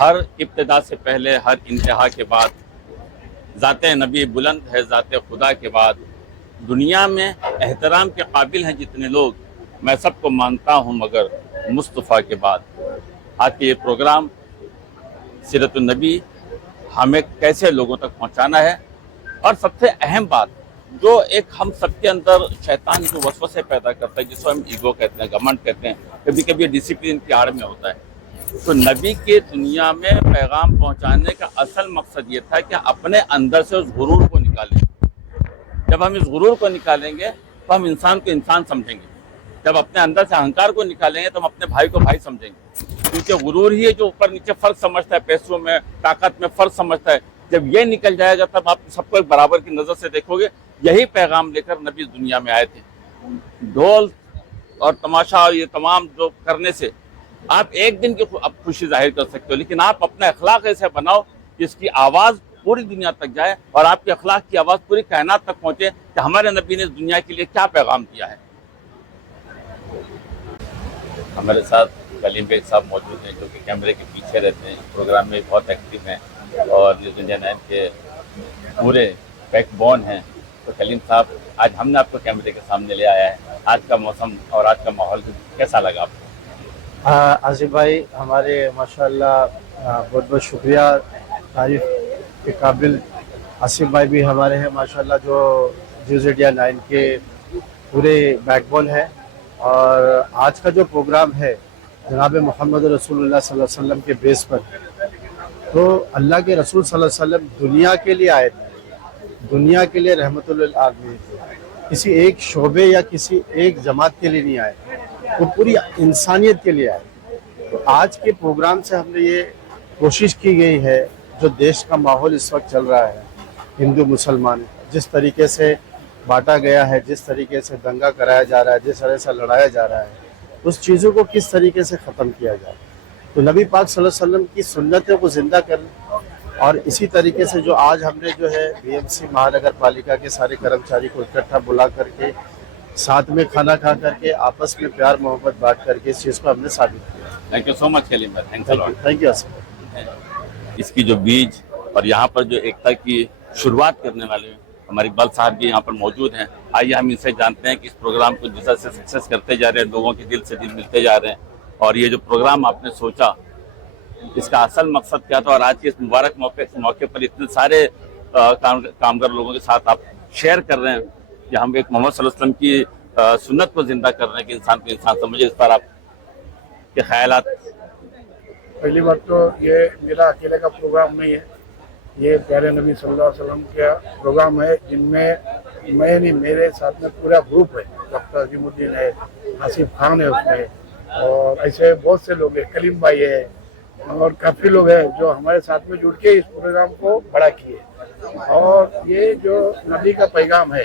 ہر ابتدا سے پہلے ہر انتہا کے بعد ذات نبی بلند ہے، ذات خدا کے بعد دنیا میں احترام کے قابل ہیں جتنے لوگ، میں سب کو مانتا ہوں مگر مصطفیٰ کے بعد۔ آج کے یہ پروگرام سیرت النبی ہمیں کیسے لوگوں تک پہنچانا ہے، اور سب سے اہم بات جو ایک ہم سب کے اندر شیطان جو وسوسے پیدا کرتا ہے، جس کو ہم ایگو کہتے ہیں، گھمنڈ کہتے ہیں، کبھی کبھی ڈسپلن کی آڑ میں ہوتا ہے۔ تو نبی کے دنیا میں پیغام پہنچانے کا اصل مقصد یہ تھا کہ اپنے اندر سے اس غرور کو نکالیں۔ جب ہم اس غرور کو نکالیں گے تو ہم انسان کو انسان سمجھیں گے، جب اپنے اندر سے اہنکار کو نکالیں گے تو ہم اپنے بھائی کو بھائی سمجھیں گے، کیونکہ غرور ہی ہے جو اوپر نیچے فرق سمجھتا ہے، پیسوں میں، طاقت میں فرق سمجھتا ہے۔ جب یہ نکل جائے گا تب آپ سب کو ایک برابر کی نظر سے دیکھو گے۔ یہی پیغام لے کر نبی دنیا میں آئے تھے۔ ڈھول اور تماشا اور یہ تمام جو کرنے سے آپ ایک دن کی خوشی ظاہر کر سکتے ہو، لیکن آپ اپنا اخلاق ایسے بناؤ جس کی آواز پوری دنیا تک جائے، اور آپ کے اخلاق کی آواز پوری کائنات تک پہنچے کہ ہمارے نبی نے اس دنیا کے لیے کیا پیغام دیا ہے۔ ہمارے ساتھ کلیم بھائی صاحب موجود ہیں جو کہ کیمرے کے پیچھے رہتے ہیں، پروگرام میں بہت ایکٹیو ہیں اور نیوز انڈیا 9 کے پورے بیک بون ہیں۔ تو کلیم صاحب، آج ہم نے آپ کو کیمرے کے سامنے لے آیا ہے، آج کا موسم اور آج کا ماحول کیسا لگا آپ کو؟ آصف بھائی ہمارے ماشاءاللہ بہت بہت شکریہ، تعریف کے قابل آصف بھائی بھی ہمارے ہیں ماشاءاللہ، جو نیوز انڈیا 9 کے پورے بیک بون ہے۔ اور آج کا جو پروگرام ہے جناب محمد رسول اللہ صلی اللہ علیہ وسلم کے بیس پر، تو اللہ کے رسول صلی اللہ علیہ وسلم دنیا کے لیے آئے تھے، دنیا کے لیے رحمت للعالمین تھے، کسی ایک شعبے یا کسی ایک جماعت کے لیے نہیں آئے، وہ پوری انسانیت کے لیے آئے۔ تو آج کے پروگرام سے ہم نے یہ کوشش کی گئی ہے، جو دیش کا ماحول اس وقت چل رہا ہے، ہندو مسلمان جس طریقے سے بانٹا گیا ہے، جس طریقے سے دنگا کرایا جا رہا ہے، جس طرح سے لڑایا جا رہا ہے، اس چیزوں کو کس طریقے سے ختم کیا جائے۔ تو نبی پاک صلی اللہ علیہ وسلم کی سنتوں کو زندہ کرنا، اور اسی طریقے سے جو آج ہم نے جو ہے بی ایم سی مہانگر پالیکا کے سارے کرمچاری کو اکٹھا بلا کر کے ساتھ میں کھانا کھا کر کے آپس میں پیار محبت بانٹ کر کے اس چیز کو ہم نے ثابت کیا۔ تھینک یو سو مچ کلیم بھائی، تھینک یو آصف۔ اس کی جو بیج اور یہاں پر جو ایکتا کی شروعات کرنے والے ہمارے اقبال صاحب بھی یہاں پر موجود ہیں۔ آئیے ہم ان سے جانتے ہیں کہ اس پروگرام کو جس طرح سے سکسیس کرتے جا رہے ہیں، لوگوں کے دل سے دل ملتے جا رہے ہیں، اور یہ جو پروگرام آپ نے سوچا اس کا اصل مقصد کیا تھا، اور آج کے اس مبارک موقع پر اتنے سارے کامگر لوگوں کے ساتھ آپ شیئر کر رہے ہیں کہ ہم ایک محمد صلی اللہ علیہ وسلم کی سنت کو زندہ کر رہے ہیں کہ انسان کو انسان سمجھے۔ اس پر آپ کے خیالات؟ پہلی بات تو یہ میرا اکیلے کا پروگرام نہیں ہے، یہ پیارے نبی صلی اللہ علیہ وسلم کا پروگرام ہے، جن میں میں نہیں، میرے ساتھ میں پورا گروپ ہے، ڈاکٹر عظیم الدین ہے، آصف خان ہے اس میں، اور ایسے بہت سے لوگ ہیں، کلیم بھائی ہے، اور کافی لوگ ہیں جو ہمارے ساتھ میں جڑ کے اس پروگرام کو بڑا کیے۔ اور یہ جو نبی کا پیغام ہے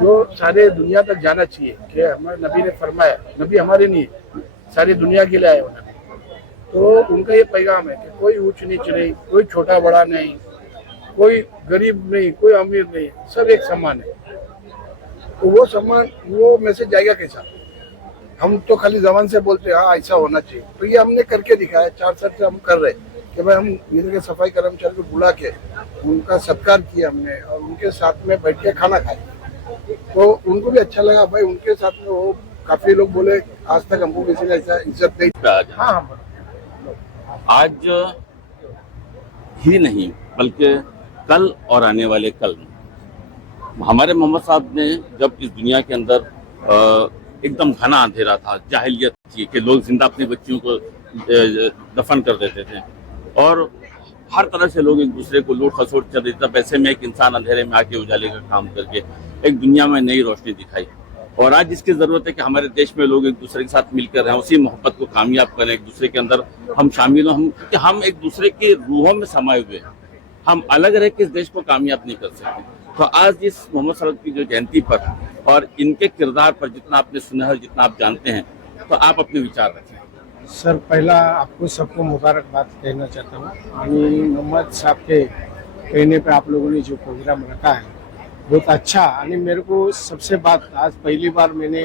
جو سارے دنیا تک جانا چاہیے کہ ہمارے نبی نے فرمایا، نبی ہمارے نہیں، ساری دنیا کے لیے آئے وہ نبی، تو ان کا یہ پیغام ہے کہ کوئی اونچ نیچ نہیں، کوئی چھوٹا بڑا نہیں، کوئی غریب نہیں، کوئی امیر نہیں، سب ایک سمان ہے۔ تو وہ سمان وہ میسج جائے گا کیسا؟ ہم تو خالی زبان سے بولتے ہیں ہاں ایسا ہونا چاہیے، تو یہ ہم نے کر کے دکھایا، 4 سال سے ہم کر رہے کہ بھائی ہم ادھر کے صفائی کرمچاری کو بلا کے ان کا ستکار کیا ہم نے، اور ان کے ساتھ میں بیٹھ کے کھانا کھایا، تو ان کو بھی اچھا لگا۔ بھائی ان کے ساتھ میں وہ کافی لوگ بولے آج تک ہم کو کسی نے ایسا عزت نہیں۔ ہاں آج ہی نہیں بلکہ کل اور آنے والے کل ہمارے محمد صاحب نے جب اس دنیا کے اندر ایک دم گھنا اندھیرا تھا، جاہلیت تھی کہ لوگ زندہ اپنی بچیوں کو دفن کر دیتے تھے، اور ہر طرح سے لوگ ایک دوسرے کو لوٹ خسوٹ چل رہی تھا، ویسے میں ایک انسان اندھیرے میں آ کے اجالے کا کام کر کے ایک دنیا میں نئی روشنی دکھائی۔ اور آج اس کی ضرورت ہے کہ ہمارے دیش میں لوگ ایک دوسرے کے ساتھ مل کر رہیں، اسی محبت کو کامیاب کریں، ایک دوسرے کے اندر ہم شامل ہوں، کیونکہ ہم ایک دوسرے کی روحوں میں سمائے ہوئے ہیں، ہم الگ رہ کے اس دیش کو کامیاب نہیں کر سکتے۔ تو آج اس محمد صلی اللہ علیہ وسلم کی جو جینتی پر اور ان کے کردار پر جتنا آپ نے سنا ہے، جتنا آپ جانتے ہیں، تو آپ اپنے وچار رکھیں۔ سر پہلا آپ کو سب کو مبارکباد کہنا چاہتا ہوں، محمد صاحب کے کہنے پہ آپ لوگوں نے جو پروگرام رکھا ہے بہت اچھا، میرے کو سب سے بات آج پہلی بار میں نے